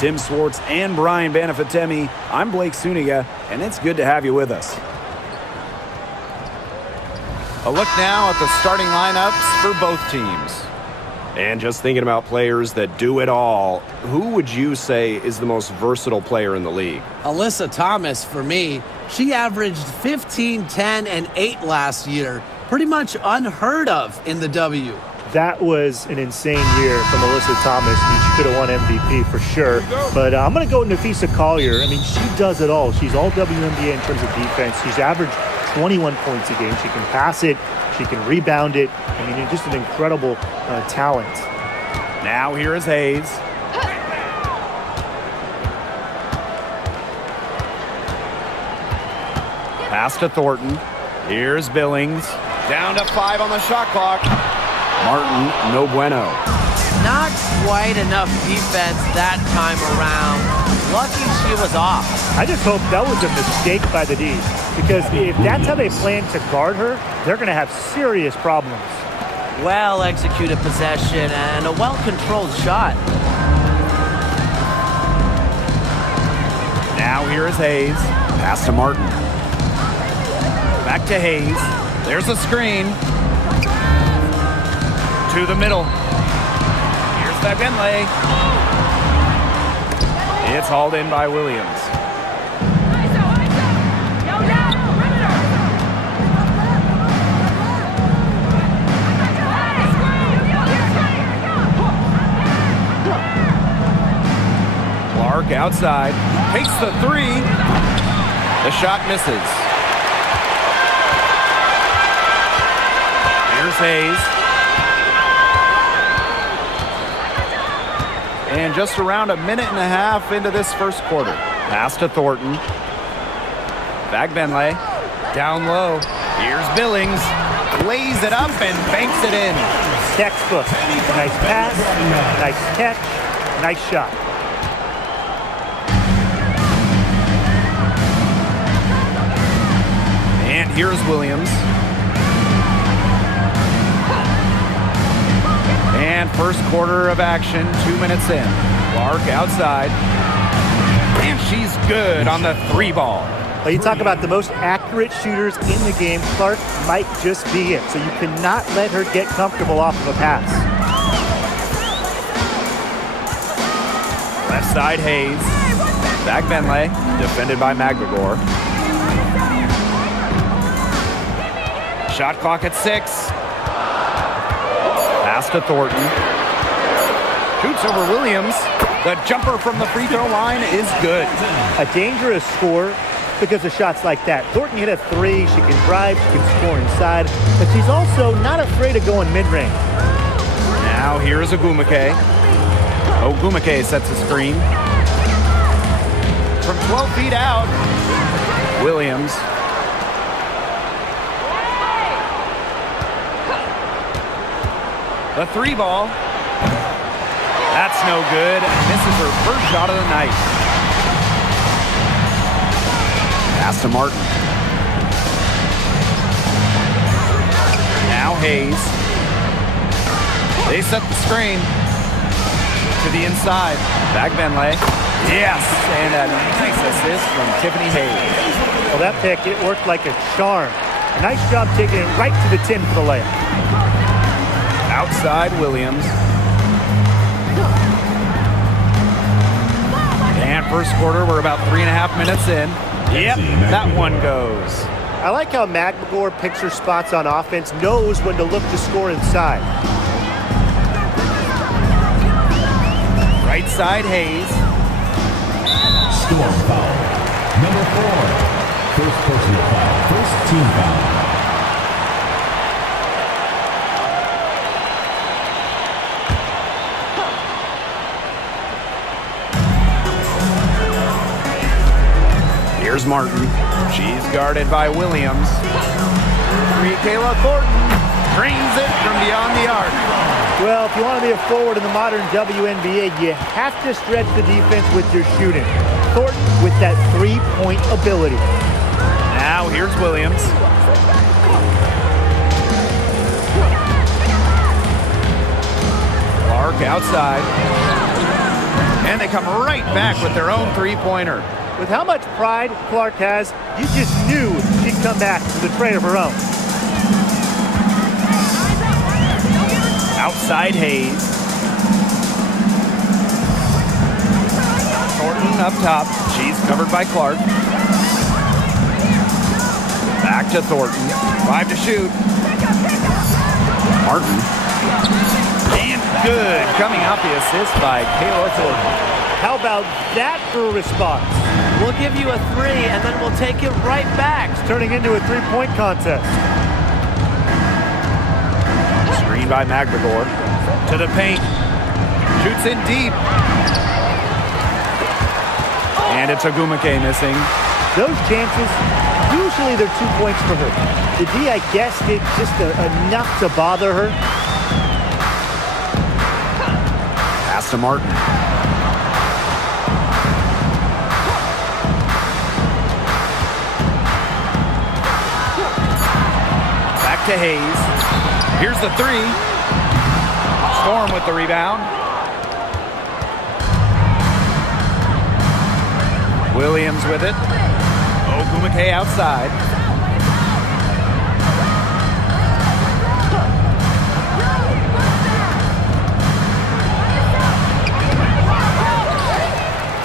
Tim Swartz and Brian Banafitemi, I'm Blake Suniga, and it's good to have you with us. A look now at the starting lineups for both teams. And just thinking about players that do it all, who would you say is the most versatile player in the league? Alyssa Thomas, for me. She averaged 15, 10, and 8 last year. Pretty much unheard of in the W. That was an insane year from Alyssa Thomas. I mean, she could have won MVP for sure. But I'm going to go Nafisa Collier. I mean, she does it all. She's all WNBA in terms of defense. She's averaged 21 points a game. She can pass it. She can rebound it. I mean, just an incredible talent. Now here is Hayes. Pass to Thornton. Here's Billings. Down to 5 on the shot clock. Martin, no bueno. Not quite enough defense that time around. Lucky she was off. I just hope that was a mistake by the D, because if that's how they plan to guard her, they're going to have serious problems. Well-executed possession and a well-controlled shot. Now here is Hayes. Pass to Martin. Back to Hayes. There's a screen. To the middle. Here's Benley. It's hauled in by Williams. Clark outside. Takes the 3. The shot misses. Here's Hayes. And just around a minute and a half into this first quarter. Pass to Thornton. Back Benley. Down low. Here's Billings. Lays it up and banks it in. Textbook. Nice pass, nice catch, nice shot. And here's Williams. And first quarter of action, 2 minutes in. Clark outside. And she's good on the 3 ball. Well, you talk about the most accurate shooters in the game. Clark might just be it. So you cannot let her get comfortable off of a pass. Left side, Hayes. Back Benley. Defended by McGregor. Shot clock at 6. Pass to Thornton. Shoots over Williams. The jumper from the free throw line is good. A dangerous score because of shots like that. Thornton hit a 3. She can drive. She can score inside. But she's also not afraid of going mid-range. Now here's Ogumake. Ogumake sets a screen. From 12 feet out. Williams. The 3 ball. That's no good. Misses her first shot of the night. Pass to Martin. Now Hayes. They set the screen. To the inside. Back Benley. Yes! And a nice assist from Tiffany Hayes. Well, that pick, it worked like a charm. A nice job taking it right to the 10 for the layup. Outside Williams. And first quarter, we're about 3.5 minutes in. Yep, that one goes. I like how McGregor picks her spots on offense, knows when to look to score inside. Right side, Hayes. Storm foul. Number 4. First personal foul. First team foul. Here's Martin. She's guarded by Williams. 3, Kayla Thornton drains it from beyond the arc. Well, if you want to be a forward in the modern WNBA, you have to stretch the defense with your shooting. Thornton with that 3-point ability. Now here's Williams. Clark outside. And they come right back with their own three-pointer. With how much pride Clark has, you just knew she'd come back with a tray of her own. Outside Hayes. Thornton up top. She's covered by Clark. Back to Thornton. 5 to shoot. Martin. And good. Coming out the assist by Kayla Thornton. How about that for a response? We'll give you a 3, and then we'll take it right back. It's turning into a three-point contest. Screen by Magdagor. To the paint. Shoots in deep. And it's Ogumake missing. Those chances, usually they're 2 points for her. The D, I guess, did just enough to bother her. Pass to Martin. Back to Hayes. Here's the 3. Storm with the rebound. Williams with it. Ogumake outside.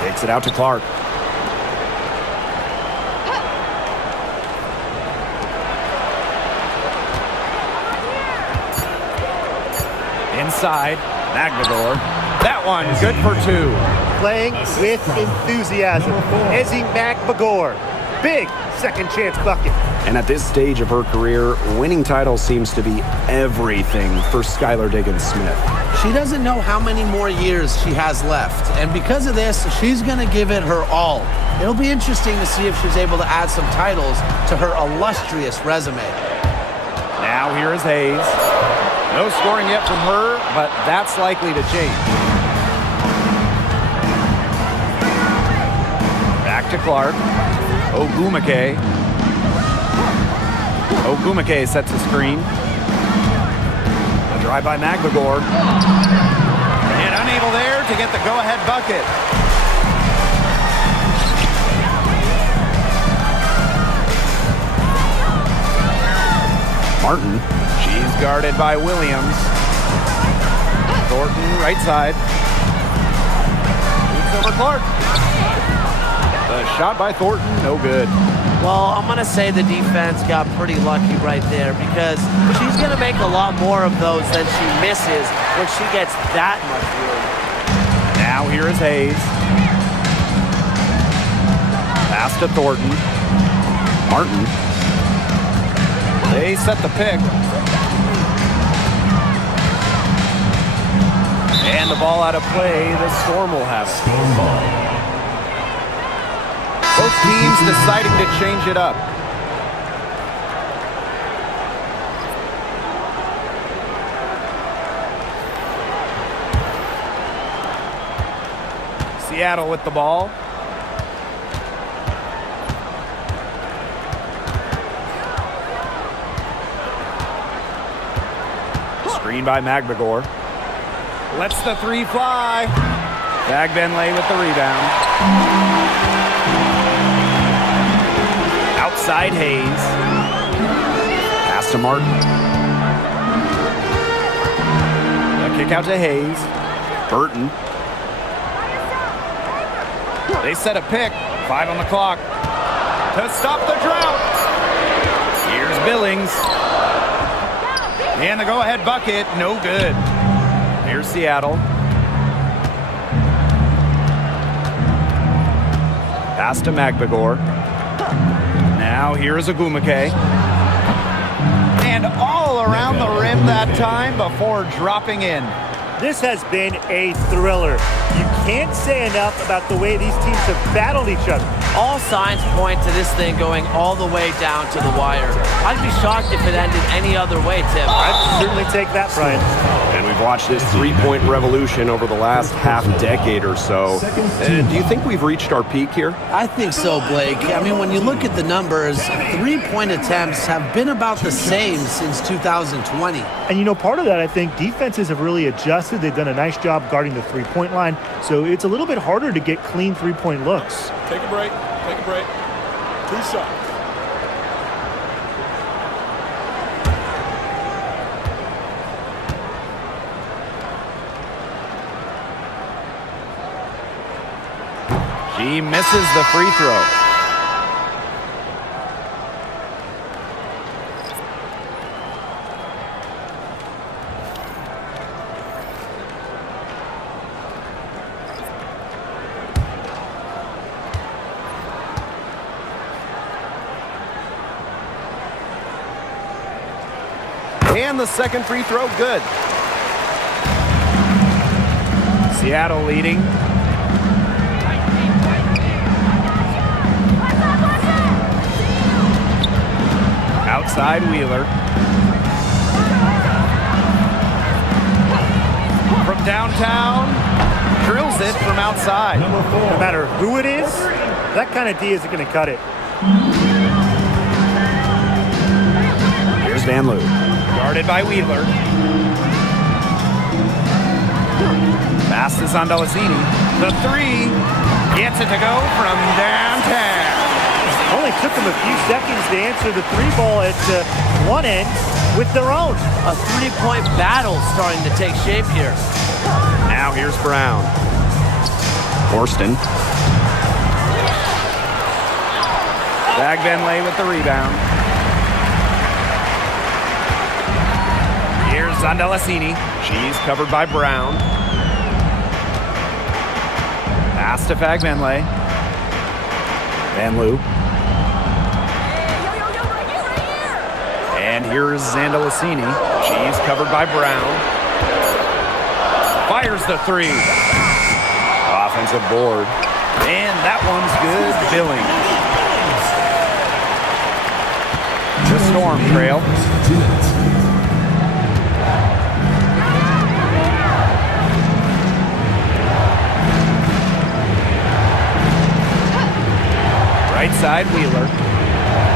Takes it out to Clark. Inside, Magdagor. That one, good for 2. Playing with enthusiasm. Ezzy Magbagor. Big second chance bucket. And at this stage of her career, winning titles seems to be everything for Skylar Diggins-Smith. She doesn't know how many more years she has left, and because of this, she's going to give it her all. It'll be interesting to see if she's able to add some titles to her illustrious resume. Now here is Hayes. No scoring yet from her, but that's likely to change. Back to Clark. Ogumake. Ogumake sets a screen. A drive by Magdagor. And unable there to get the go-ahead bucket. Martin. She's guarded by Williams. Thornton, right side. Shoots over Clark. The shot by Thornton, no good. Well, I'm going to say the defense got pretty lucky right there because she's going to make a lot more of those than she misses when she gets that much room. Now here is Hayes. Pass to Thornton. Martin. They set the pick. And the ball out of play. The Storm will have it. Both teams deciding to change it up. Seattle with the ball. Screen by Magdagor. Lets the 3 fly. Bagbenley with the rebound. Outside Hayes. Pass to Martin. A kick out to Hayes. Burton. They set a pick. 5 on the clock. To stop the drought. Here's Billings. And the go-ahead bucket. No good. Here's Seattle. Pass to Magdagor. Now here's Ogumake. And all around the rim that time before dropping in. This has been a thriller. You can't say enough about the way these teams have battled each other. All signs point to this thing going all the way down to the wire. I'd be shocked if it ended any other way, Tim. I'd certainly take that, Brian. And we We've watched this three-point revolution over the last half-decade or so. Do you think we've reached our peak here? I think so, Blake. I mean, when you look at the numbers, three-point attempts have been about the same since 2020. And, you know, part of that, I think, defenses have really adjusted. They've done a nice job guarding the three-point line, so it's a little bit harder to get clean three-point looks. Take a break. Take a break. 2 shots. She misses the free throw. And the second free throw, good. Seattle leading. Outside Wheeler. From downtown, drills it from outside. No matter who it is, that kind of D isn't going to cut it. Here's Van Loo. Guarded by Wheeler. Pass is on Delasini. The three. Gets it to go from downtown. Only took them a few seconds to answer the three ball at one end with their own. A three-point battle starting to take shape here. Now here's Brown. Horston. Bagbenlay with the rebound. Here's Zondelasini. She's covered by Brown. Pass to Bagbenlay. Van Loo. And here's Zandalasini. She's covered by Brown. Fires the three. Offensive board. And that one's good. Billing. The Storm trail. Right side, Wheeler.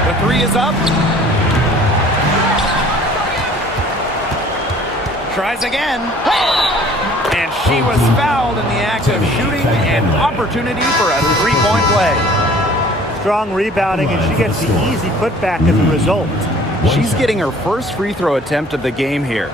The three is up. Tries again. And she was fouled in the act of shooting, an opportunity for a three-point play. Strong rebounding, and she gets the easy putback as a result. She's getting her first free throw attempt of the game here.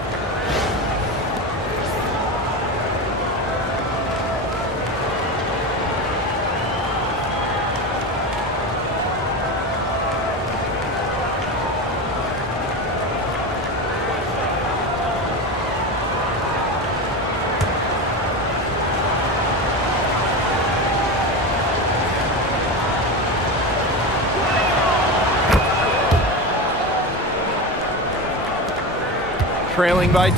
Trailing by 2.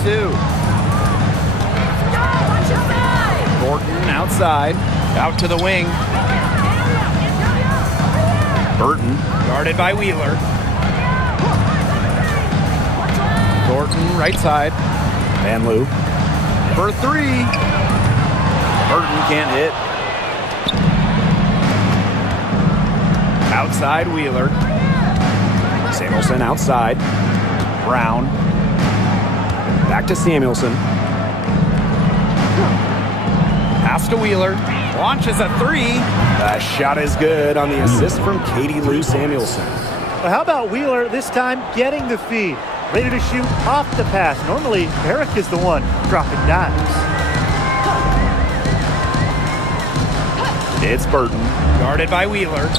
Thornton outside, out to the wing. Burton guarded by Wheeler. Thornton right side. Van Loo. For 3. Burton can't hit. Outside Wheeler. Samuelson outside. Brown. Back to Samuelson. Pass to Wheeler. Launches a 3. The shot is good on the assist from Katie Lou Samuelson. Well, how about Wheeler this time getting the feed? Ready to shoot off the pass. Normally, Eric is the one dropping dimes. It's Burton. Guarded by Wheeler.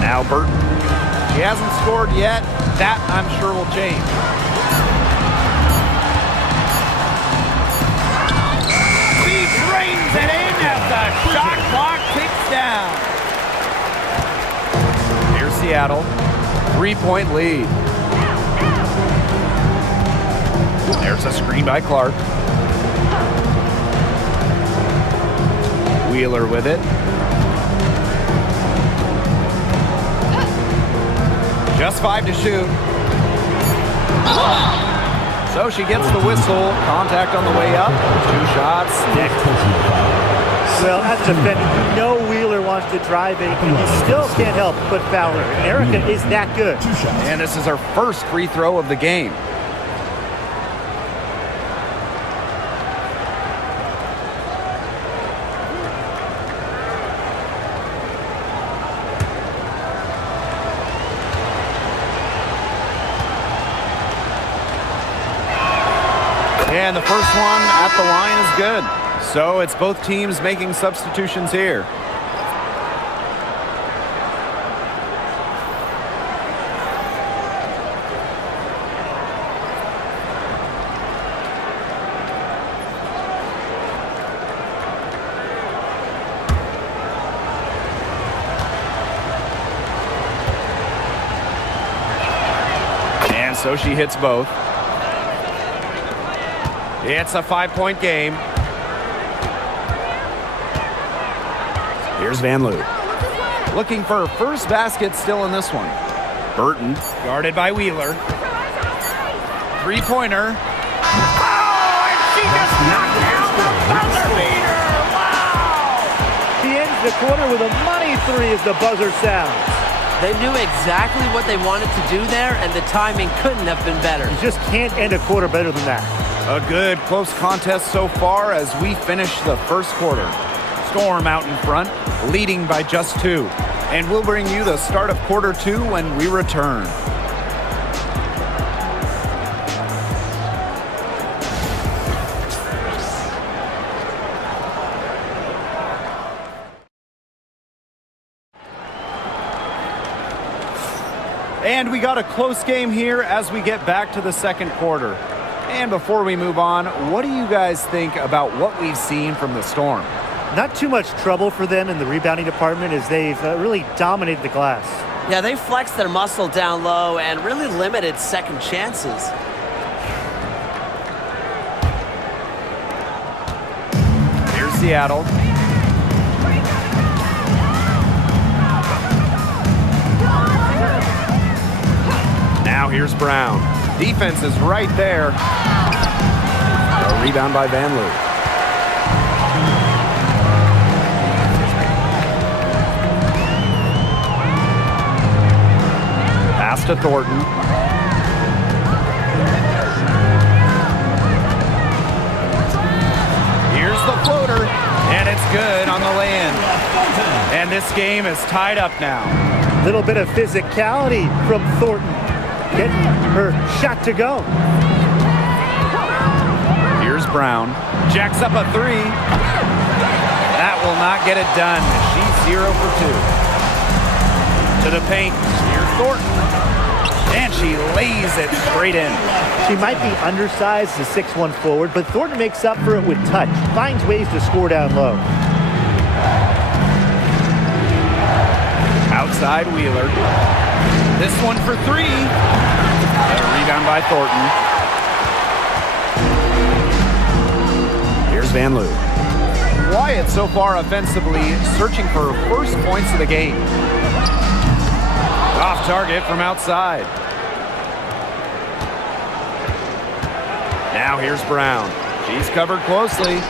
Now Burton. She hasn't scored yet. That, I'm sure, will change. She drains it in as the shot clock ticks down. Here's Seattle. 3-point lead. There's a screen by Clark. Wheeler with it. Just 5 to shoot. So she gets the whistle. Contact on the way up. 2 shots. Nick. Well, as a defender, you know Wheeler wants to drive it, and you still can't help but foul her. And Erica is that good. And this is her first free throw of the game. And the first one at the line is good. So it's both teams making substitutions here. And so she hits both. It's a 5-point game. Here's Van Loo. Looking for her first basket still in this one. Burton, guarded by Wheeler. 3-pointer. Oh, and she just knocked down the buzzer beater. Wow! She ends the quarter with a money 3 as the buzzer sounds. They knew exactly what they wanted to do there, and the timing couldn't have been better. You just can't end a quarter better than that. A good close contest so far as we finish the first quarter. Storm out in front, leading by just 2. And we'll bring you the start of quarter 2 when we return. And we got a close game here as we get back to the second quarter. And before we move on, what do you guys think about what we've seen from the Storm? Not too much trouble for them in the rebounding department as they've really dominated the glass. Yeah, they flexed their muscle down low and really limited second chances. Here's Seattle. Now here's Brown. Defense is right there. A rebound by Van Loo. Pass to Thornton. Here's the floater, and it's good on the lay-in. And this game is tied up now. Little bit of physicality from Thornton, getting her shot to go. Here's Brown. Jacks up a 3. That will not get it done. She's 0 for 2. To the paint. Here's Thornton. And she lays it straight in. She might be undersized as a 6'1 forward, but Thornton makes up for it with touch. Finds ways to score down low. Outside Wheeler. This one for 3. A rebound by Thornton. Here's Van Loo. Wyatt so far offensively searching for her first points of the game. Off target from outside. Now here's Brown. She's covered closely.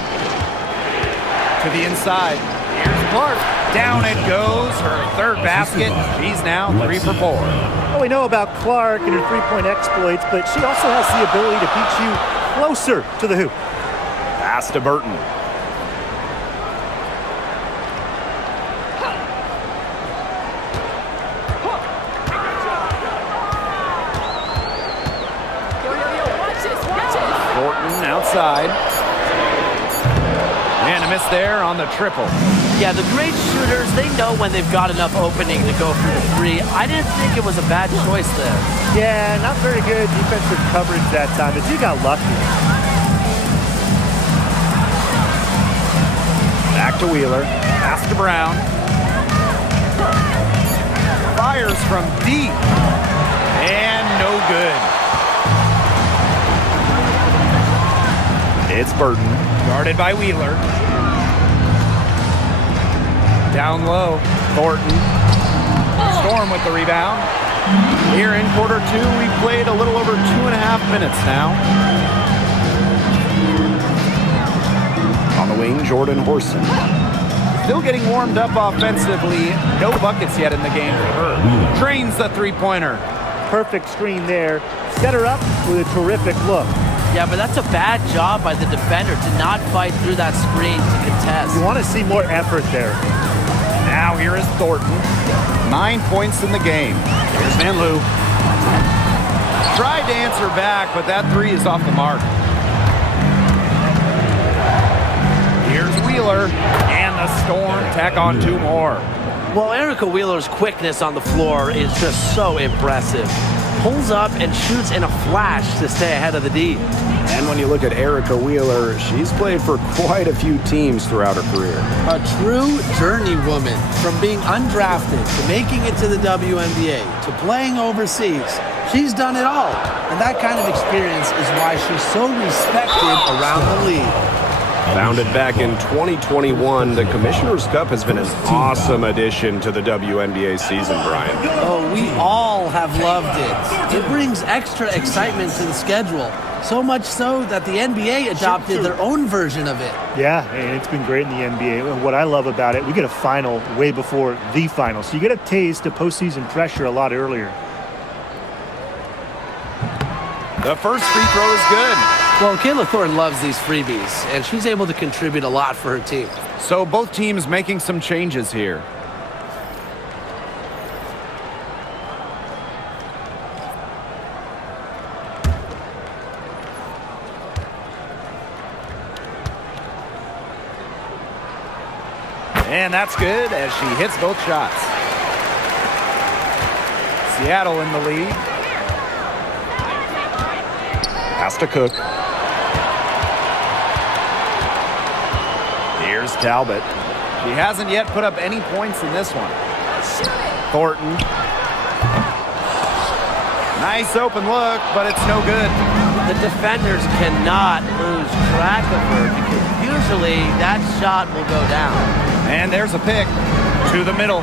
To the inside. Here's Clark. Down it goes. Her third basket. She's now 3 for 4. Well, we know about Clark and her three-point exploits, but she also has the ability to beat you closer to the hoop. Pass to Burton. Thornton outside. And a miss there on the triple. Yeah, the great shooters, they know when they've got enough opening to go for the 3. I didn't think it was a bad choice there. Yeah, not very good defensive coverage that time, but she got lucky. Back to Wheeler. Pass to Brown. Fires from deep. And no good. It's Burton. Guarded by Wheeler. Down low. Thornton. Storm with the rebound. Here in quarter two, we've played a little over 2.5 minutes now. On the wing, Jordan Horson. Still getting warmed up offensively. No buckets yet in the game for her. Drains the three-pointer. Perfect screen there. Set her up with a terrific look. Yeah, but that's a bad job by the defender to not fight through that screen to contest. You want to see more effort there. Now here is Thornton. 9 points in the game. Here's Van Loo. Tried to answer back, but that three is off the mark. Here's Wheeler, and the Storm tack on 2 more. Well, Erica Wheeler's quickness on the floor is just so impressive. Pulls up and shoots in a flash to stay ahead of the D. And when you look at Erica Wheeler, she's played for quite a few teams throughout her career. A true journey woman, from being undrafted to making it to the WNBA to playing overseas. She's done it all, and that kind of experience is why she's so respected around the league. Founded back in 2021, the Commissioner's Cup has been an awesome addition to the WNBA season, Brian. Oh, we all have loved it. It brings extra excitement to the schedule. So much so that the NBA adopted their own version of it. Yeah, and it's been great in the NBA. And what I love about it, we get a final way before the final. So you get a taste of postseason pressure a lot earlier. The first free throw is good. Well, Kayla Thornton loves these freebies, and she's able to contribute a lot for her team. So both teams making some changes here. And that's good as she hits both shots. Seattle in the lead. Pass to Cook. Here's Talbot. She hasn't yet put up any points in this one. Thornton. Nice open look, but it's no good. The defenders cannot lose track of her because usually that shot will go down. And there's a pick to the middle.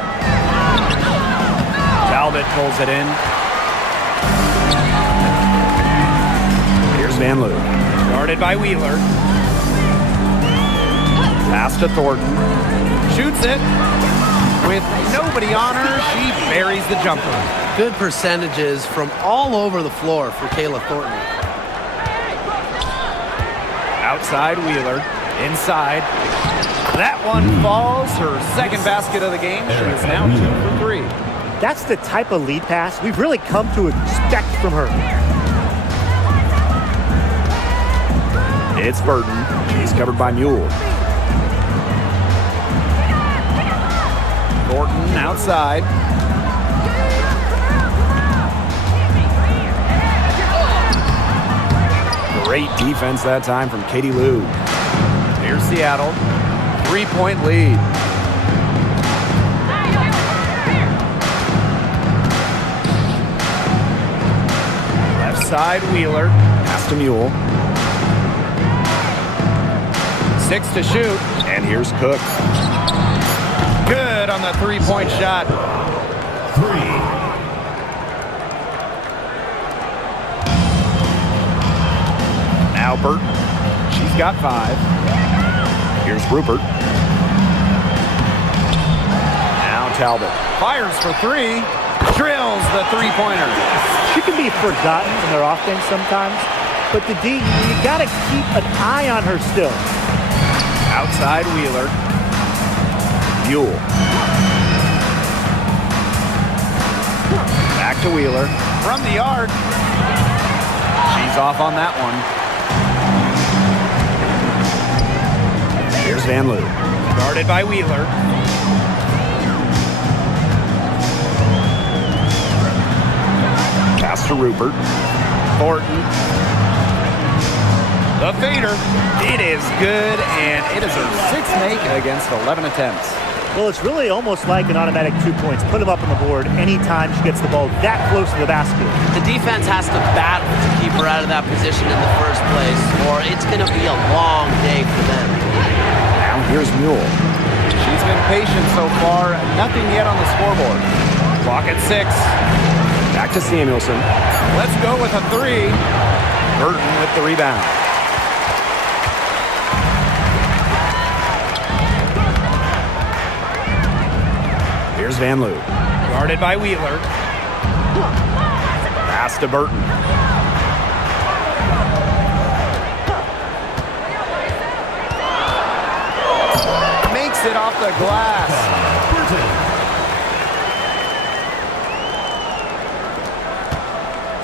Talbot pulls it in. Here's Van Loo. Guarded by Wheeler. Pass to Thornton. Shoots it. With nobody on her, she buries the jumper. Good percentages from all over the floor for Kayla Thornton. Outside Wheeler. Inside. That one falls. Her second basket of the game. She is now 2 for 3. That's the type of lead pass we've really come to expect from her. It's Burton. He's covered by Mule. Thornton outside. Great defense that time from Katie Lou. Here's Seattle. 3-point lead. Left side Wheeler. Pass to Mule. 6 to shoot. And here's Cook. Good on the 3-point shot. 3. Now Burton. She's got 5. Here's Rupert. Now Talbot. Fires for 3. Drills the 3-pointer. She can be forgotten in their offense sometimes, but the D, you got to keep an eye on her still. Outside Wheeler. Mule. Back to Wheeler. From the arc. She's off on that one. Here's Van Loo. Guarded by Wheeler. Pass to Rupert. Thornton. The fader. It is good, and it is her 6th make against 11 attempts. Well, it's really almost like an automatic 2 points. Put them up on the board anytime she gets the ball that close to the basket. The defense has to battle to keep her out of that position in the first place, or it's going to be a long day for them. Now here's Mule. She's been patient so far. Nothing yet on the scoreboard. Clock at 6. Back to Samuelson. Let's go with a three. Burton with the rebound. Here's Van Loo. Guarded by Wheeler. Pass to Burton. Makes it off the glass.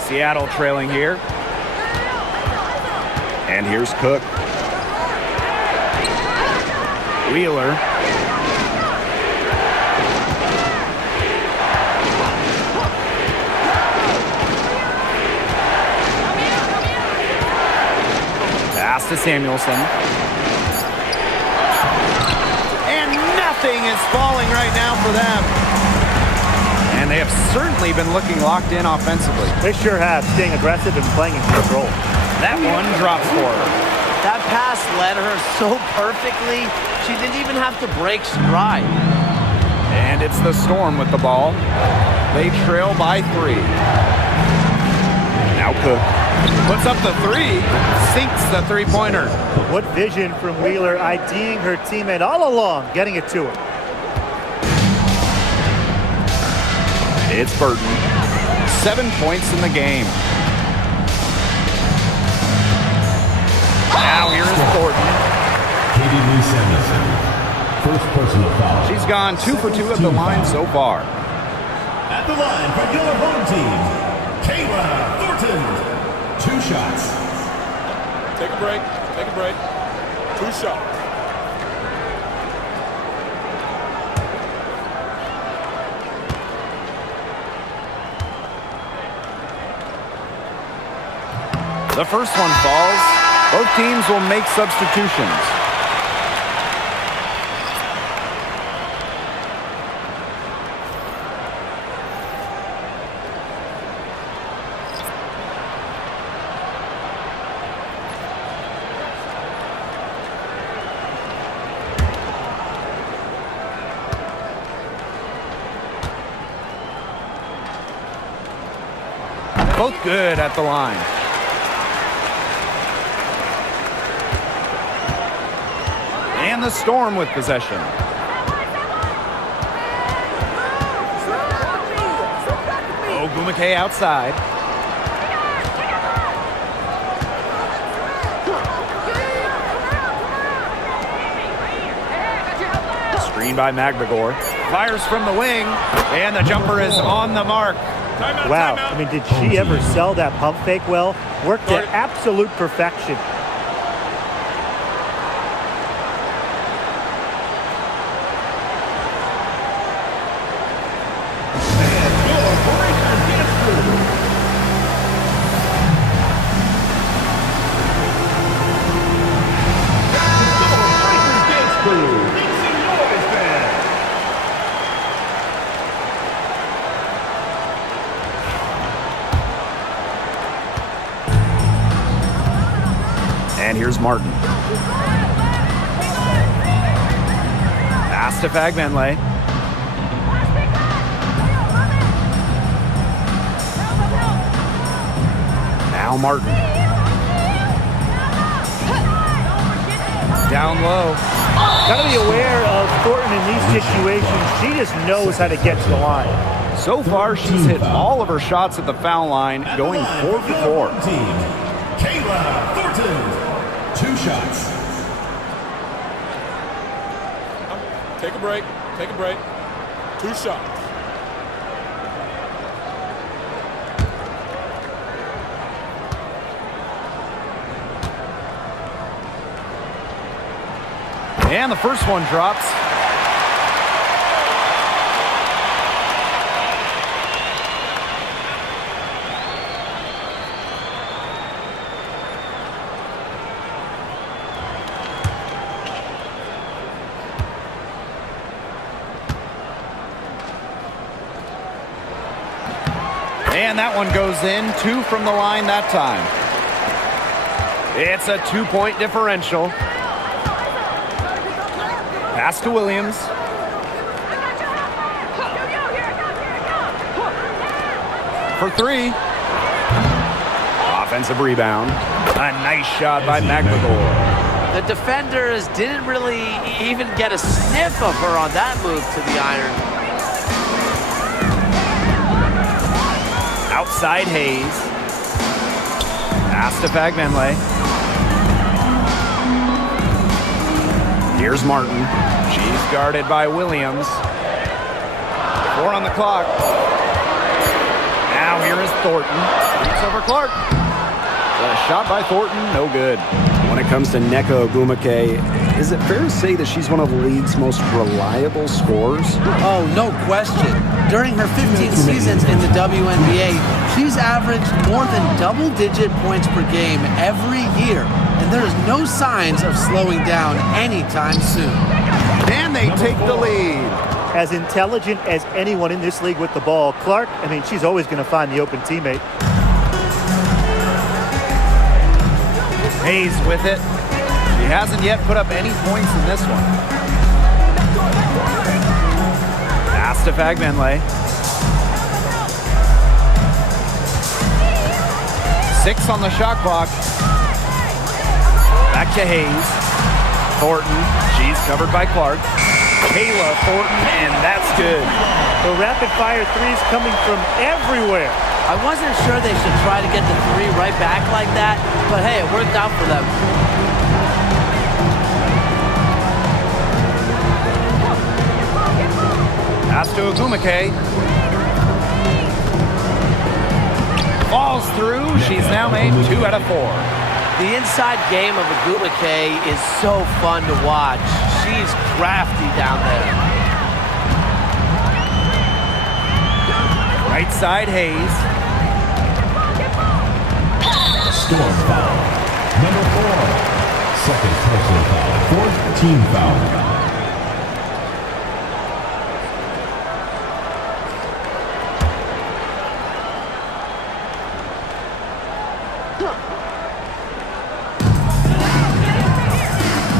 Seattle trailing here. And here's Cook. Wheeler. Pass to Samuelson. And nothing is falling right now for them. And they have certainly been looking locked in offensively. They sure have, staying aggressive and playing in control. That one drops for her. That pass led her so perfectly, she didn't even have to break stride. And it's the Storm with the ball. They trail by 3. Now Cook puts up the 3, sinks the three-pointer. What vision from Wheeler, IDing her teammate all along, getting it to her. It's Burton. 7 points in the game. Now here is Thornton. Katie Lee Samuelson. First personal foul. She's gone 2 for 2 at the line so far. At the line for your home team, Kayla Thornton. 2 shots. Take a break. Take a break. 2 shots. The first one falls. Both teams will make substitutions. Both good at the line. And the Storm with possession. Ogumake outside. Screen by McGregor. Fires from the wing. And the jumper is on the mark. Timeout, Wow, timeout. I mean, did she ever sell that pump fake well? Worked to absolute perfection. And here's Martin. Pass to Fagbenley. Now Martin. Down low. Got to be aware of Thornton in these situations. She just knows how to get to the line. So far, she's hit all of her shots at the foul line, going 4 for 4. Kayla Thornton. 2 shots. Take a break. Take a break. 2 shots. And the first one drops. And that one goes in. 2 from the line that time. It's a 2-point differential. Pass to Williams. for three. Offensive rebound. A nice shot by McLemore. The defenders didn't really even get a sniff of her on that move to the iron. Outside Hayes. Pass to Fagbenle. Here's Martin. She's guarded by Williams. 4 on the clock. Now here is Thornton. Reads over Clark. A shot by Thornton, no good. When it comes to Nneka Ogwumike, is it fair to say that she's one of the league's most reliable scorers? Oh, no question. During her 15 seasons in the WNBA, she's averaged more than double-digit points per game every year, and there is no signs of slowing down anytime soon. And they take the lead. As intelligent as anyone in this league with the ball, Clark, I mean, she's always going to find the open teammate. Hayes with it. She hasn't yet put up any points in this one. Pass to Fagbenle. 6 on the shot clock. Back to Hayes. Thornton. She's covered by Clark. Kayla Thornton, and that's good. The rapid-fire threes coming from everywhere. I wasn't sure they should try to get the three right back like that, but hey, it worked out for them. Pass to Ogwumike. Falls through. She's now made 2 out of 4. The inside game of Ogwumike is so fun to watch. She's crafty down there. Right side Hayes. Storm foul. Number 4. Second personal foul. 4th team foul.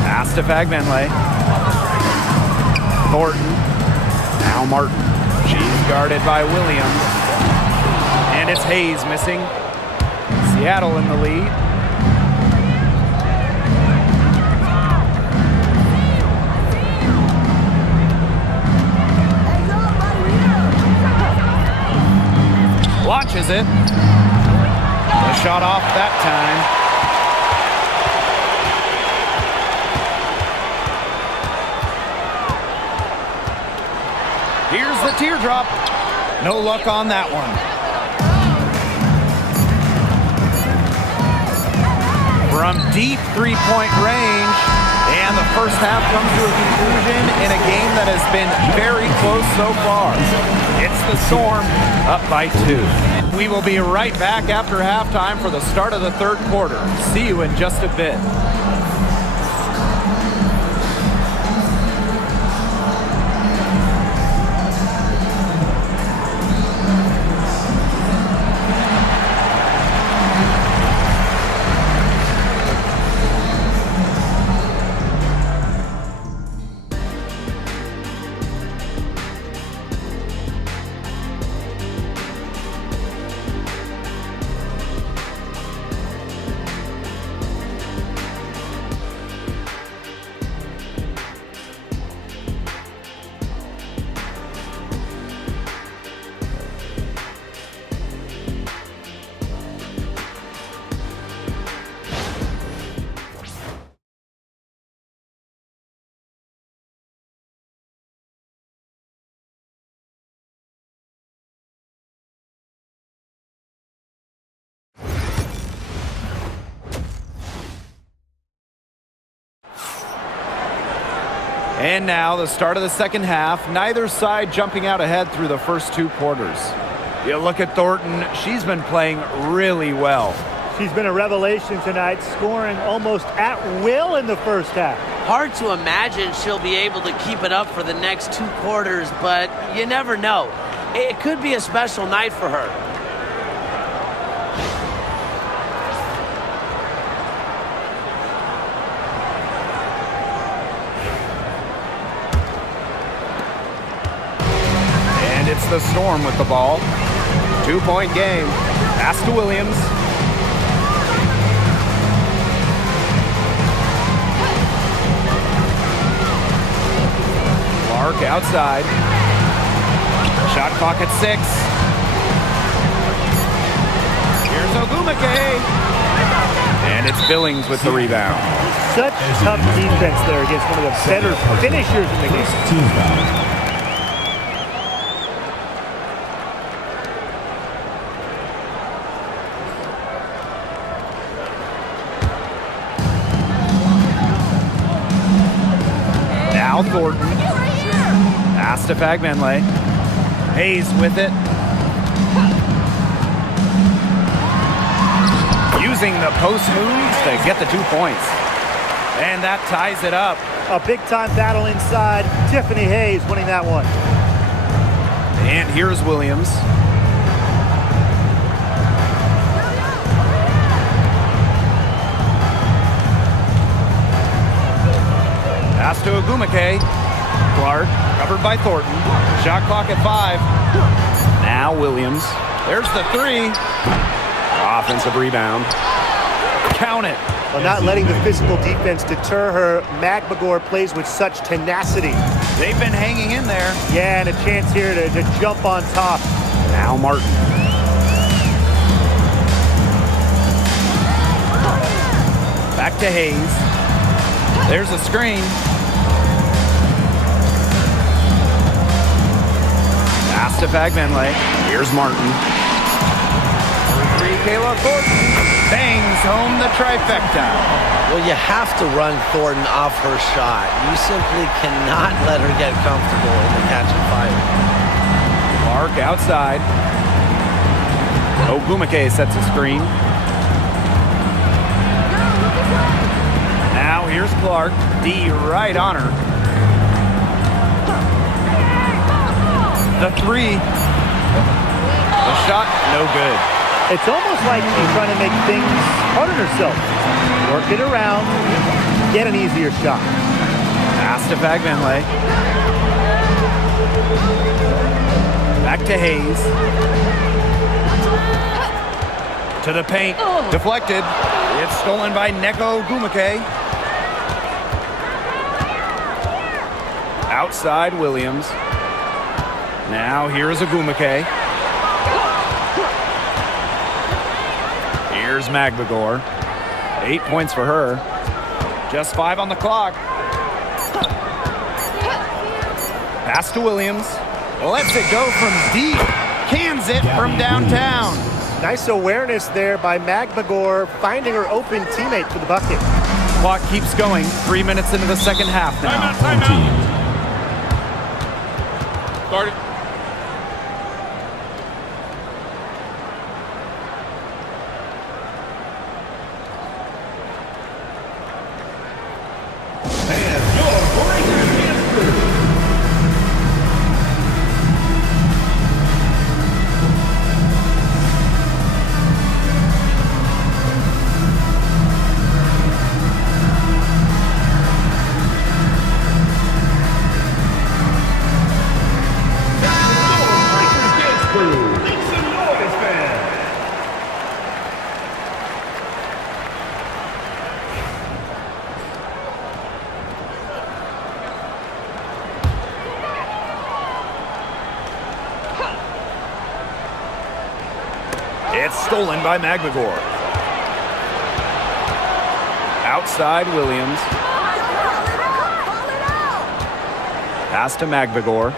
Pass to Fagbenle. Thornton. Now Martin. She's guarded by Williams. And it's Hayes missing. Seattle in the lead. Launches it. The shot off that time. Here's the teardrop. No luck on that one. From deep three-point range, and the first half comes to a conclusion in a game that has been very close so far. It's the Storm up by 2. We will be right back after halftime for the start of the third quarter. See you in just a bit. And now the start of the second half. Neither side jumping out ahead through the first 2 quarters. You look at Thornton. She's been playing really well. She's been a revelation tonight, scoring almost at will in the first half. Hard to imagine she'll be able to keep it up for the next 2 quarters, but you never know. It could be a special night for her. It's the Storm with the ball. 2-point game. Pass to Williams. Clark outside. Shot clock at 6. Here's Ogumake. And it's Billings with the rebound. Such tough defense there against one of the better finishers in the game. Team foul. Now Thornton. Pass to Fagbenle. Hayes with it. Using the post moves to get the 2 points. And that ties it up. A big-time battle inside. Tiffany Hayes winning that one. And here's Williams. Pass to Ogumake. Clark, covered by Thornton. Shot clock at 5. Now Williams. There's the 3. Offensive rebound. Count it. Well, not letting the physical defense deter her, Magbagor plays with such tenacity. They've been hanging in there. Yeah, and a chance here to jump on top. Now Martin. Back to Hayes. There's a screen. Pass to Fagbenle. Here's Martin. 3, Kayla Thornton. Bangs home the trifecta. Well, you have to run Thornton off her shot. You simply cannot let her get comfortable in the catch and fire. Clark outside. Ogumake sets a screen. Now here's Clark. D right on her. The 3. The shot, no good. It's almost like she's trying to make things hard on herself. Work it around, get an easier shot. Pass to Fagbenle. Back to Hayes. To the paint. Deflected. It's stolen by Neko Ogumake. Outside Williams. Now here's Ogumake. Here's Magbagor. 8 points for her. Just 5 on the clock. Pass to Williams. Lets it go from deep. Cans it from downtown. Nice awareness there by Magbagor, finding her open teammate for the bucket. Clock keeps going. 3 minutes into the second half now. Team. Start it. It's stolen by Magbagor. Outside Williams. Pass to Magbagor.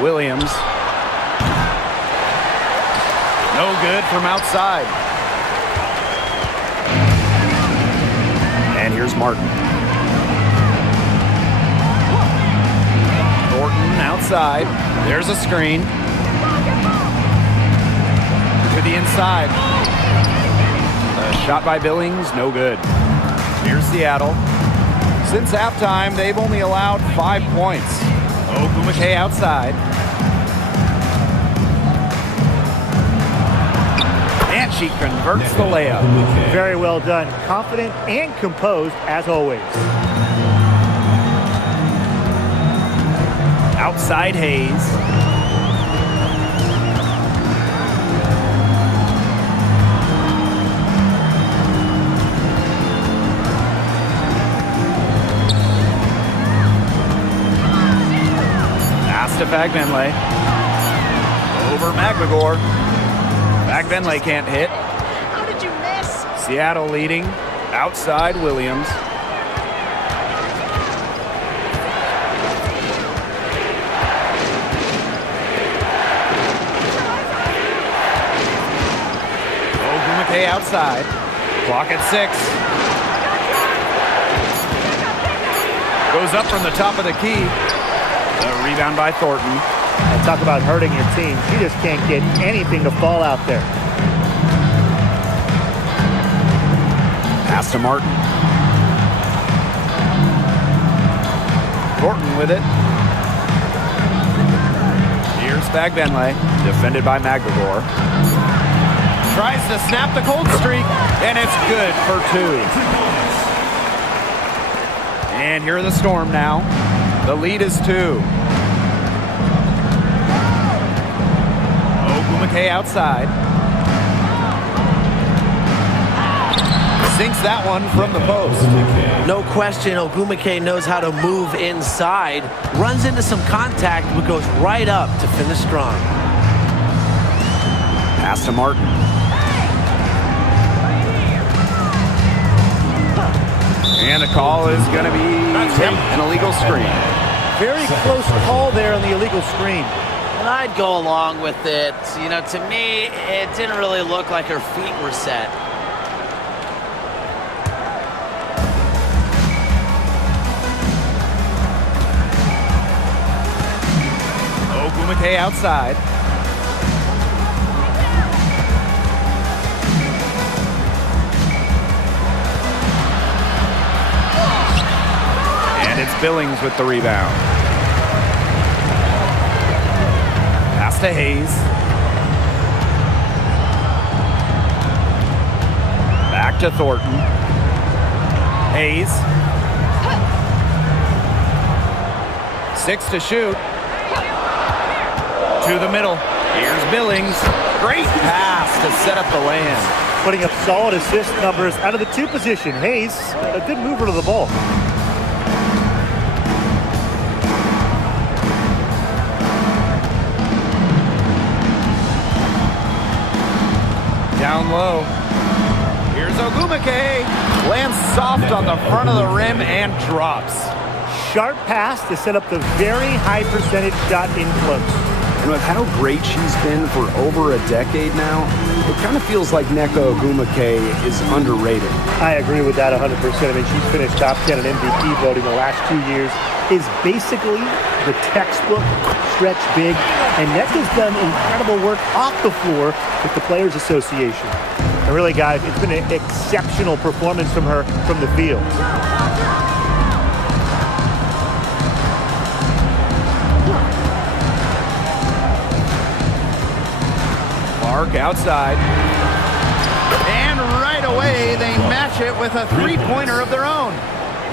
Williams. No good from outside. And here's Martin. Thornton outside. There's a screen. To the inside. Shot by Billings, no good. Here's Seattle. Since halftime, they've only allowed 5 points. Ogumake outside. And she converts the layup. Very well done. Confident and composed as always. Outside Hayes. Pass to Fagbenle. Over McMagor. Fagbenle can't hit. How did you miss? Seattle leading. Outside Williams. Ogumake outside. Clock at 6. Goes up from the top of the key. A rebound by Thornton. And talk about hurting your team. She just can't get anything to fall out there. Pass to Martin. Thornton with it. Here's Fagbenle, defended by McGregor. Tries to snap the cold streak, and it's good for 2. And here are the Storm now. The lead is 2. Ogumake outside. Sinks that one from the post. No question, Ogumake knows how to move inside. Runs into some contact, but goes right up to finish strong. Pass to Martin. And the call is going to be an illegal screen. Very close call there on the illegal screen. And I'd go along with it. You know, to me, it didn't really look like her feet were set. Ogumake outside. And it's Billings with the rebound. Pass to Hayes. Back to Thornton. Hayes. 6 to shoot. To the middle. Here's Billings. Great pass to set up the land. Putting up solid assist numbers out of the 2 position. Hayes, a good mover to the ball. Down low. Here's Ogumake. Lands soft on the front of the rim and drops. Sharp pass to set up the very high percentage shot in close. And with how great she's been for over a decade now, it kind of feels like Nneka Ogumake is underrated. I agree with that 100%. I mean, she's finished top 10 in MVP voting the last 2 years. Is basically the textbook stretch big. And Nneka's done incredible work off the floor with the Players Association. And really, guys, it's been an exceptional performance from her from the field. Clark outside. And right away, they match it with a three-pointer of their own.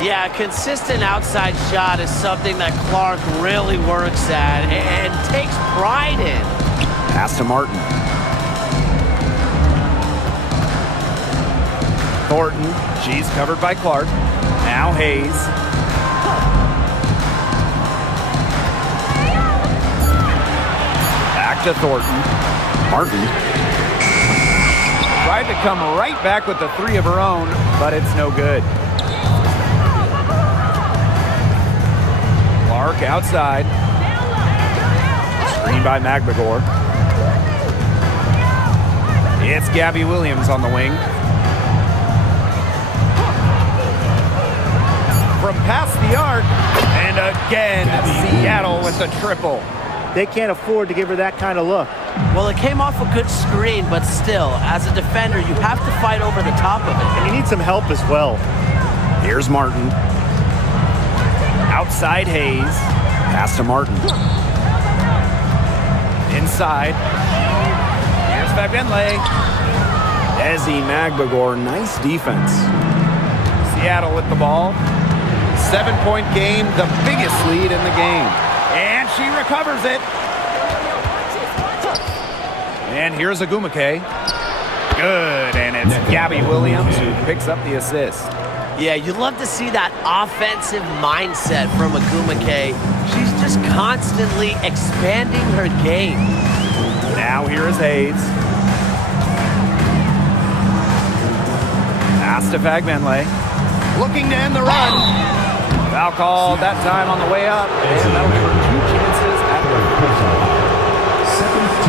Yeah, a consistent outside shot is something that Clark really works at and takes pride in. Pass to Martin. Thornton, she's covered by Clark. Now Hayes. Back to Thornton. Martin. Tried to come right back with the 3 of her own, but it's no good. Clark outside. Screen by McGregor. It's Gabby Williams on the wing. From past the arc, and again, Seattle with the triple. They can't afford to give her that kind of look. Well, it came off a good screen, but still, as a defender, you have to fight over the top of it. And you need some help as well. Here's Martin. Outside Hayes. Pass to Martin. Inside. Here's Fagbenle. Desi Magbagor, nice defense. Seattle with the ball. 7-point game, the biggest lead in the game. And she recovers it. And here's Ogumake. Good, and it's Gabby Williams who picks up the assist. Yeah, you love to see that offensive mindset from Ogumake. She's just constantly expanding her game. Now here is Hayes. Pass to Vagmanley. Looking to end the run. Foul called that time on the way up. And that'll give her 2 chances at the free throw.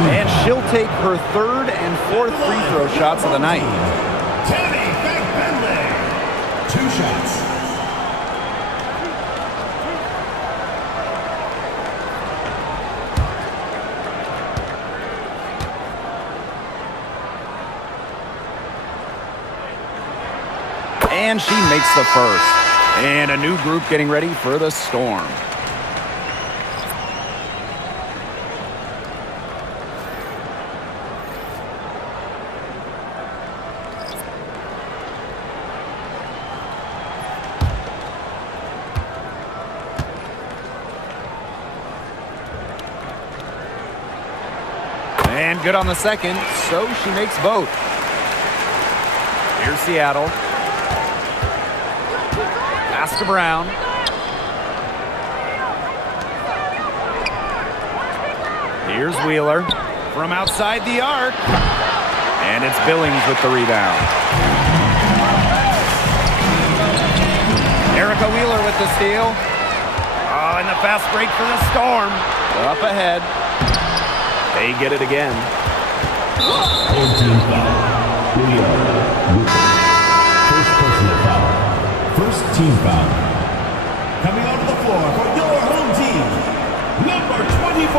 And she'll take her 3rd and 4th free throw shots of the night. Tammy Bentley. 2 shots. And she makes the first. And a new group getting ready for the Storm. And good on the second, so she makes both. Here's Seattle. Pass to Brown. Here's Wheeler from outside the arc. And it's Billings with the rebound. Erica Wheeler with the steal. Oh, and the fast break for the Storm. Up ahead. They get it again. 14 foul. First personal foul. First team foul. Coming onto the floor for your home team, number 24,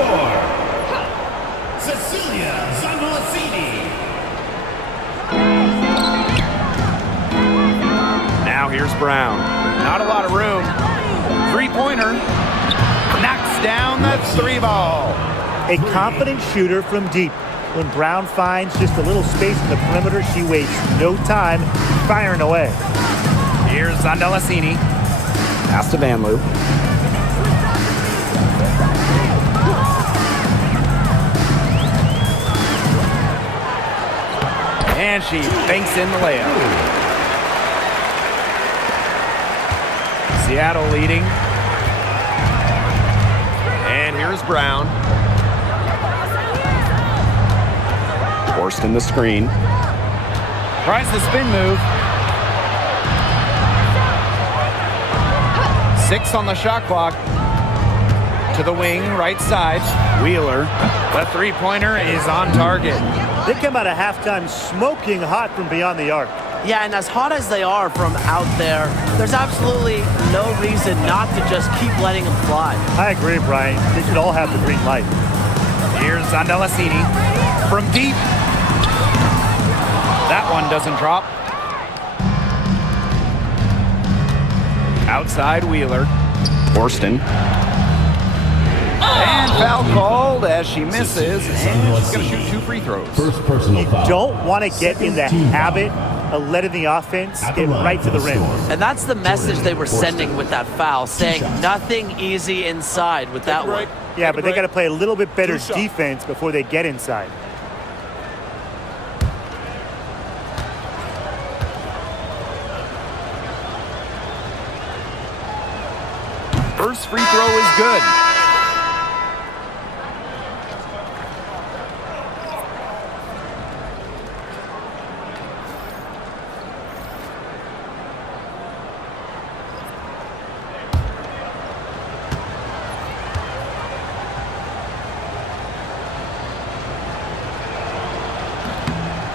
Cecilia Zandolasini. Now here's Brown. Not a lot of room. 3-pointer. Knocks down the 3 ball. A confident shooter from deep. When Brown finds just a little space in the perimeter, she wastes no time firing away. Here's Zandalasini. Pass to Vanloo. And she banks in the layup. Seattle leading. And here's Brown. Forced in the screen. Tries the spin move. 6 on the shot clock. To the wing, right side. Wheeler. The 3-pointer is on target. They come out of halftime smoking hot from beyond the arc. Yeah, and as hot as they are from out there, there's absolutely no reason not to just keep letting them fly. I agree, Brian. They should all have the green light. Here's Zandalasini from deep. That one doesn't drop. Outside Wheeler. Borston. And foul called as she misses. And she's going to shoot 2 free throws. First personal foul. Don't want to get in the habit of letting the offense get right to the rim. And that's the message they were sending with that foul, saying nothing easy inside with that one. Yeah, but they got to play a little bit better defense before they get inside. First free throw is good.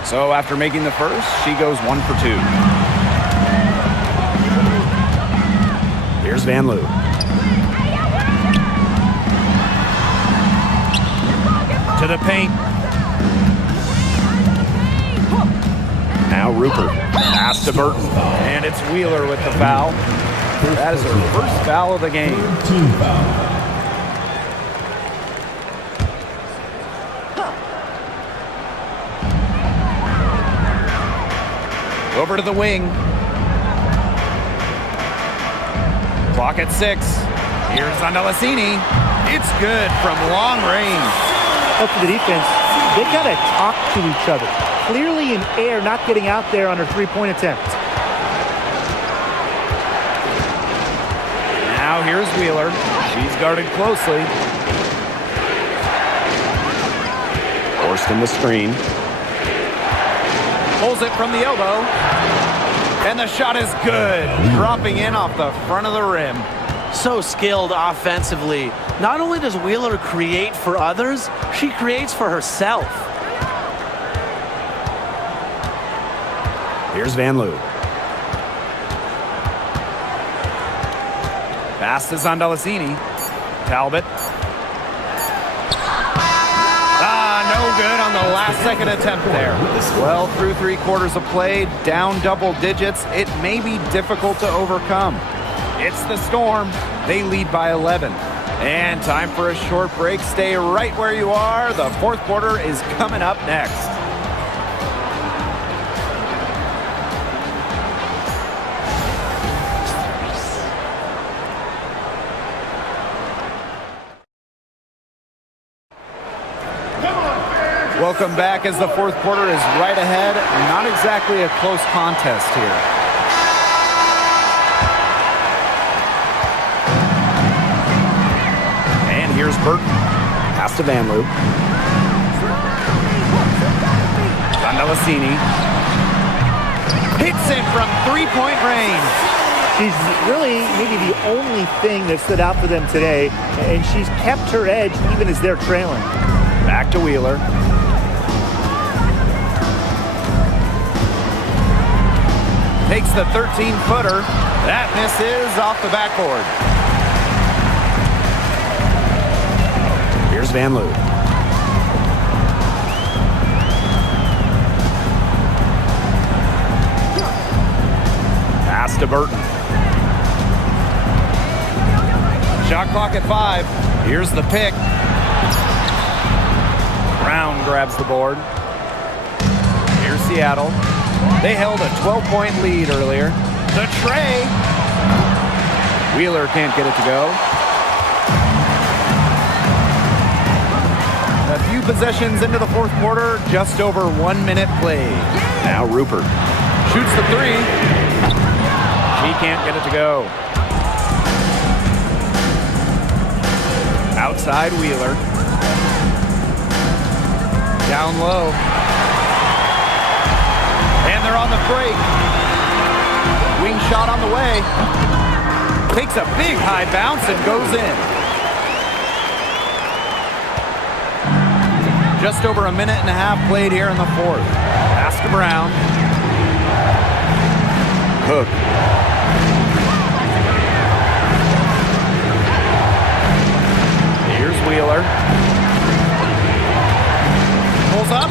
So after making the first, she goes 1 for 2. Here's Vanloo. To the paint. Now Rupert. Pass to Burton. And it's Wheeler with the foul. That is her first foul of the game. Team foul. Over to the wing. Clock at 6. Here's Zandalasini. It's good from long range. Up to the defense, they got to talk to each other. Clearly in air, not getting out there on her 3-point attempt. Now here's Wheeler. She's guarded closely. Forced in the screen. Pulls it from the elbow. And the shot is good. Dropping in off the front of the rim. So skilled offensively. Not only does Wheeler create for others, she creates for herself. Here's Van Loo. Pass to Zondalesini. Talbot. No good on the last second attempt there. Well, through 3 quarters of play, down double digits, it may be difficult to overcome. It's the Storm. They lead by 11. And time for a short break. Stay right where you are. The 4th quarter is coming up next. Welcome back as the 4th quarter is right ahead. Not exactly a close contest here. And here's Burton. Pass to Van Loo. Zondalesini hits it from 3-point range. She's really maybe the only thing that stood out for them today, and she's kept her edge even as they're trailing. Back to Wheeler. Takes the 13-footer. That misses off the backboard. Here's Van Loo. Pass to Burton. Shot clock at 5. Here's the pick. Brown grabs the board. Here's Seattle. They held a 12-point lead earlier. The tray. Wheeler can't get it to go. A few possessions into the 4th quarter, just over 1 minute played. Now Rupert. Shoots the 3. She can't get it to go. Outside Wheeler. Down low. And they're on the break. Wing shot on the way. Takes a big high bounce and goes in. Just over 1.5 minutes played here in the 4th. Pass to Brown. Hook. Here's Wheeler. Pulls up.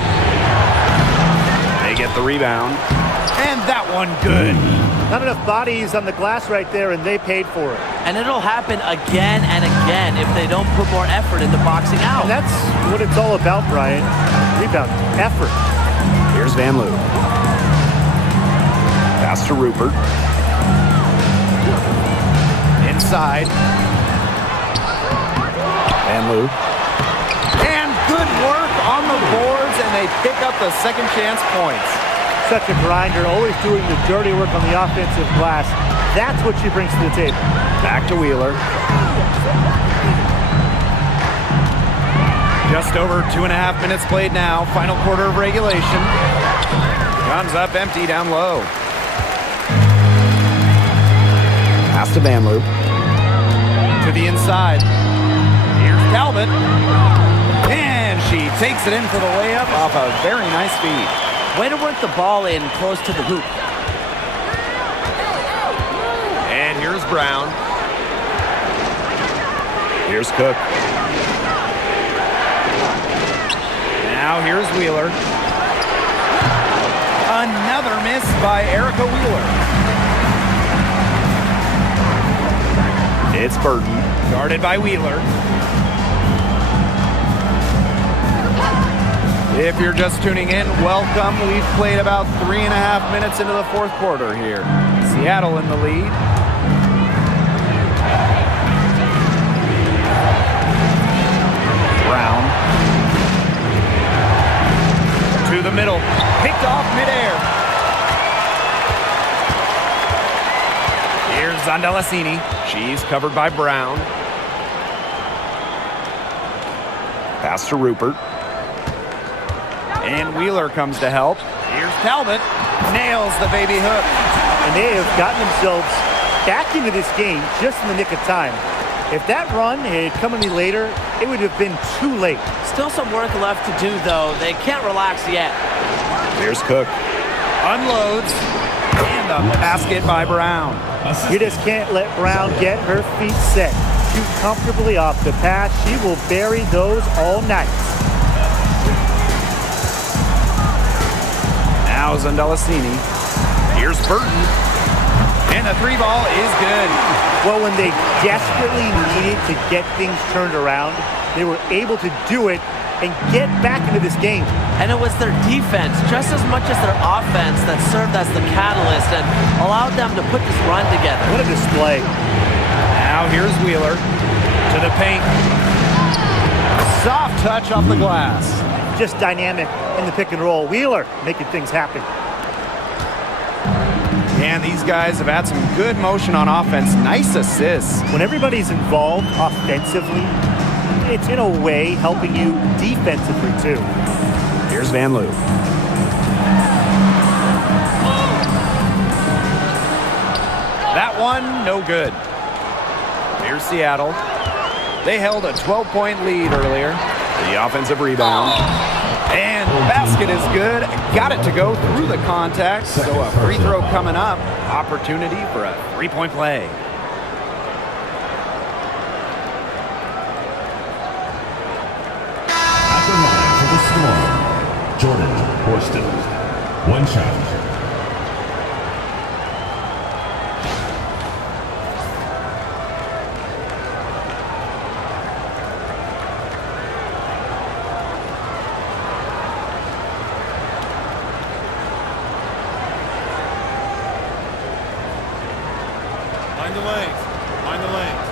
They get the rebound. And that one good. Not enough bodies on the glass right there, and they paid for it. And it'll happen again and again if they don't put more effort into boxing out. And that's what it's all about, Brian. Rebound, effort. Here's Van Loo. Pass to Rupert. Inside. Van Loo. And good work on the boards, and they pick up the second chance points. Such a grinder, always doing the dirty work on the offensive glass. That's what she brings to the table. Back to Wheeler. Just over 2.5 minutes played now. Final quarter of regulation. Comes up empty down low. Pass to Van Loo. To the inside. Here's Talbot. And she takes it in for the layup off a very nice feed. Way to work the ball in close to the hoop. And here's Brown. Here's Cook. Now here's Wheeler. Another miss by Erica Wheeler. It's Burton. Guarded by Wheeler. If you're just tuning in, welcome. We've played about 3.5 minutes into the 4th quarter here. Seattle in the lead. Brown. To the middle. Picked off midair. Here's Zondalesini. She's covered by Brown. Pass to Rupert. And Wheeler comes to help. Here's Talbot. Nails the baby hook. And they have gotten themselves back into this game just in the nick of time. If that run had come any later, it would have been too late. Still some work left to do, though. They can't relax yet. Here's Cook. Unloads. And a basket by Brown. You just can't let Brown get her feet set. Shoot comfortably off the pass. She will bury those all night. Now Zundalasini. Here's Burton. And the three ball is good. Well, when they desperately needed to get things turned around, they were able to do it and get back into this game. And it was their defense, just as much as their offense, that served as the catalyst and allowed them to put this run together. What a display. Now here's Wheeler to the paint. Soft touch off the glass. Just dynamic in the pick and roll. Wheeler making things happen. And these guys have had some good motion on offense. Nice assists. When everybody's involved offensively, it's in a way helping you defensively too. Here's Van Loo. That one, no good. Here's Seattle. They held a 12-point lead earlier. The offensive rebound. And basket is good. Got it to go through the contact. So a free throw coming up. Opportunity for a three-point play. At the line for the Storm, Jordan Horston. One shot. Mind the lanes. Mind the lanes.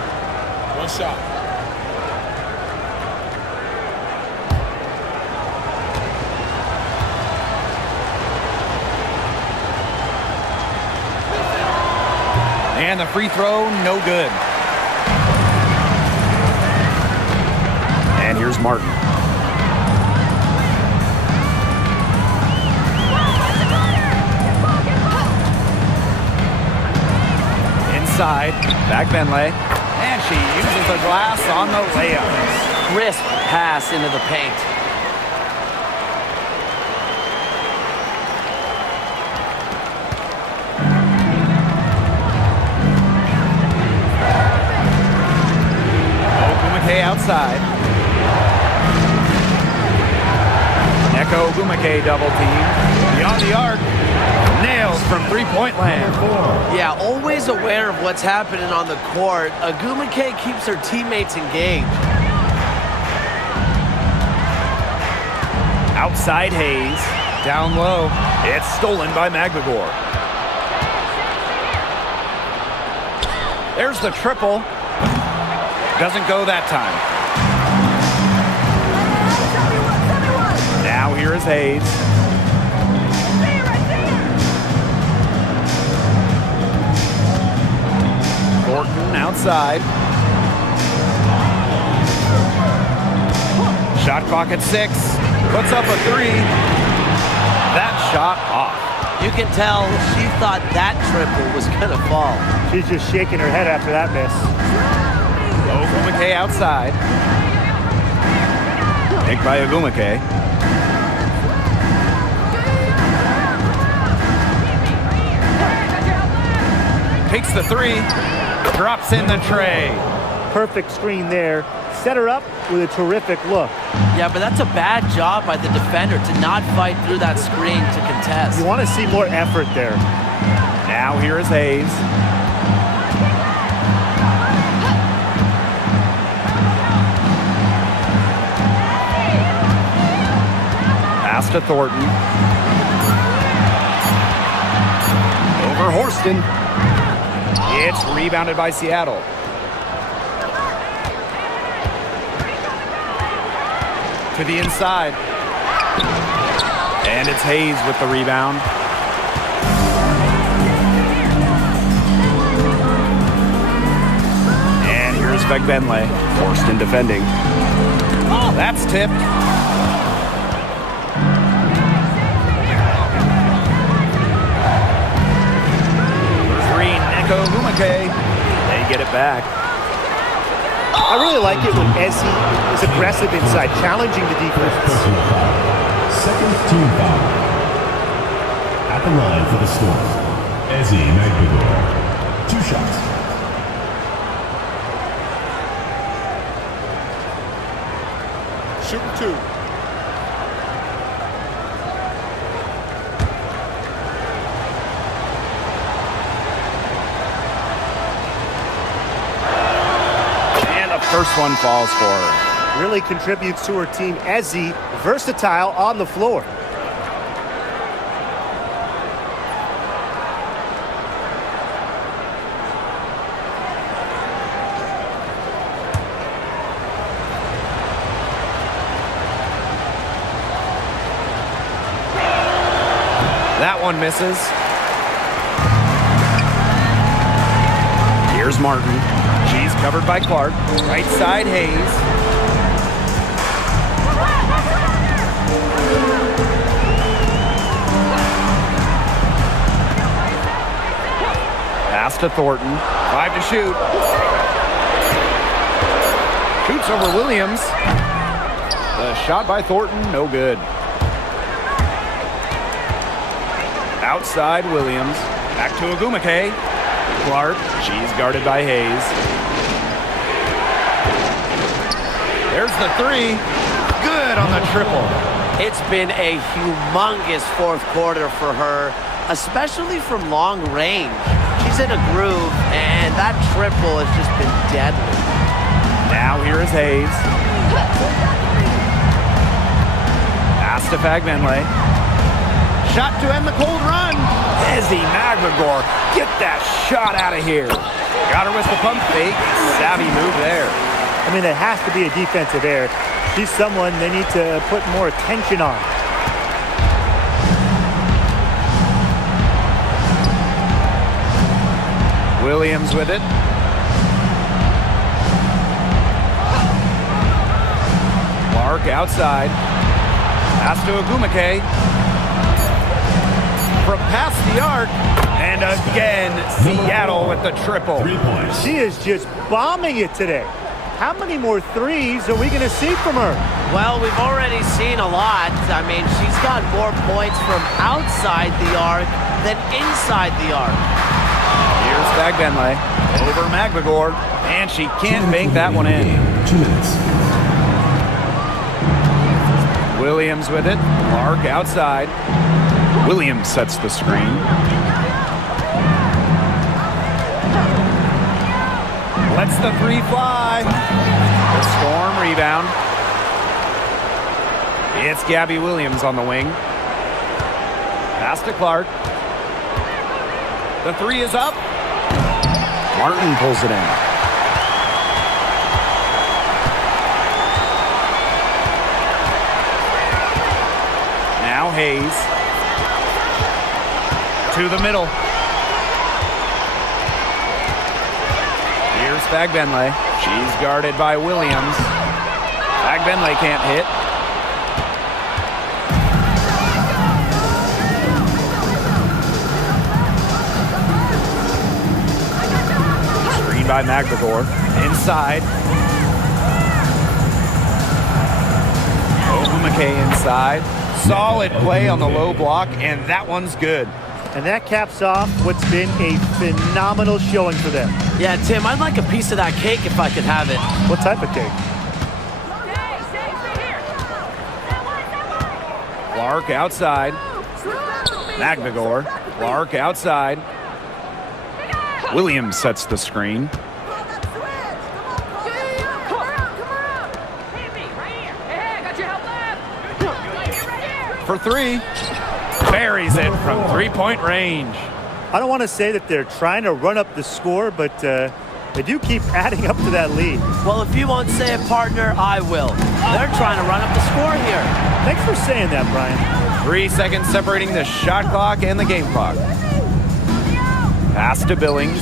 One shot. And the free throw, no good. And here's Martin. Inside, back Benley. And she uses the glass on the layup. Crisp pass into the paint. Ogumake outside. Neko Ogumake double team. Beyond the arc. Nails from three-point land. Yeah, always aware of what's happening on the court. Ogumake keeps her teammates engaged. Outside Hayes. Down low. It's stolen by Magdagor. There's the triple. Doesn't go that time. Now here is Hayes. Thornton outside. Shot clock at 6. Puts up a 3. That shot off. You can tell she thought that triple was going to fall. She's just shaking her head after that miss. Ogumake outside. Pick by Ogumake. Takes the 3. Drops in the tray. Perfect screen there. Set her up with a terrific look. Yeah, but that's a bad job by the defender to not fight through that screen to contest. You want to see more effort there. Now here is Hayes. Pass to Thornton. Over Horston. It's rebounded by Seattle. To the inside. And it's Hayes with the rebound. And here's Vegbenle. Horston defending. That's tipped. They get it back. I really like it when Ezzy is aggressive inside, challenging the defense. Second team foul. At the line for the Storm, Ezzy Magdalene. 2 shots. Shooting 2. First one falls for her. Really contributes to her team. Ezzy, versatile on the floor. That one misses. Here's Martin. She's covered by Clark. Right side, Hayes. Pass to Thornton. 5 to shoot. Shoots over Williams. The shot by Thornton, no good. Outside, Williams. Back to Ogumake. Clark, she's guarded by Hayes. There's the 3. Good on the triple. It's been a humongous fourth quarter for her, especially from long range. She's in a groove, and that triple has just been deadly. Now here is Hayes. Pass to Fagbenle. Shot to end the cold run. Ezzy Magdalene, get that shot out of here. Got her with the pump fake. Savvy move there. I mean, that has to be a defensive error. She's someone they need to put more attention on. Williams with it. Clark outside. Pass to Ogumake. From past the arc. And again, Seattle with the triple. 3 points. She is just bombing it today. How many more threes are we going to see from her? Well, we've already seen a lot. I mean, she's got more points from outside the arc than inside the arc. Here's Fagbenle over Magdalene, and she can't bank that one in. 2 minutes. Williams with it. Clark outside. Williams sets the screen. Lets the 3 fly. The Storm rebound. It's Gabby Williams on the wing. Pass to Clark. The 3 is up. Martin pulls it in. Now Hayes. To the middle. Here's Fagbenle. She's guarded by Williams. Fagbenle can't hit. Screen by Magdalene. Inside. Ogumake inside. Solid play on the low block, and that one's good. And that caps off what's been a phenomenal showing for them. Yeah, Tim, I'd like a piece of that cake if I could have it. What type of cake? Clark outside. Magdalene. Clark outside. Williams sets the screen. For 3. Buries it from 3-point range. I don't want to say that they're trying to run up the score, but they do keep adding up to that lead. Well, if you won't say it, partner, I will. They're trying to run up the score here. Thanks for saying that, Brian. 3 seconds separating the shot clock and the game clock. Pass to Billings.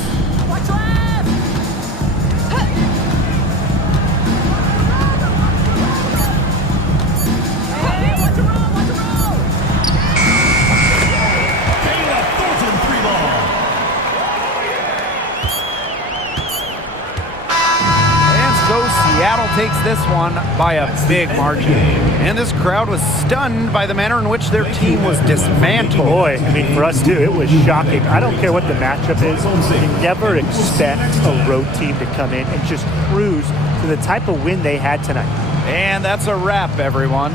takes this one by a big margin. And this crowd was stunned by the manner in which their team was dismantled. Boy, I mean, for us too, it was shocking. I don't care what the matchup is. You never expect a road team to come in and just cruise to the type of win they had tonight. And that's a wrap, everyone.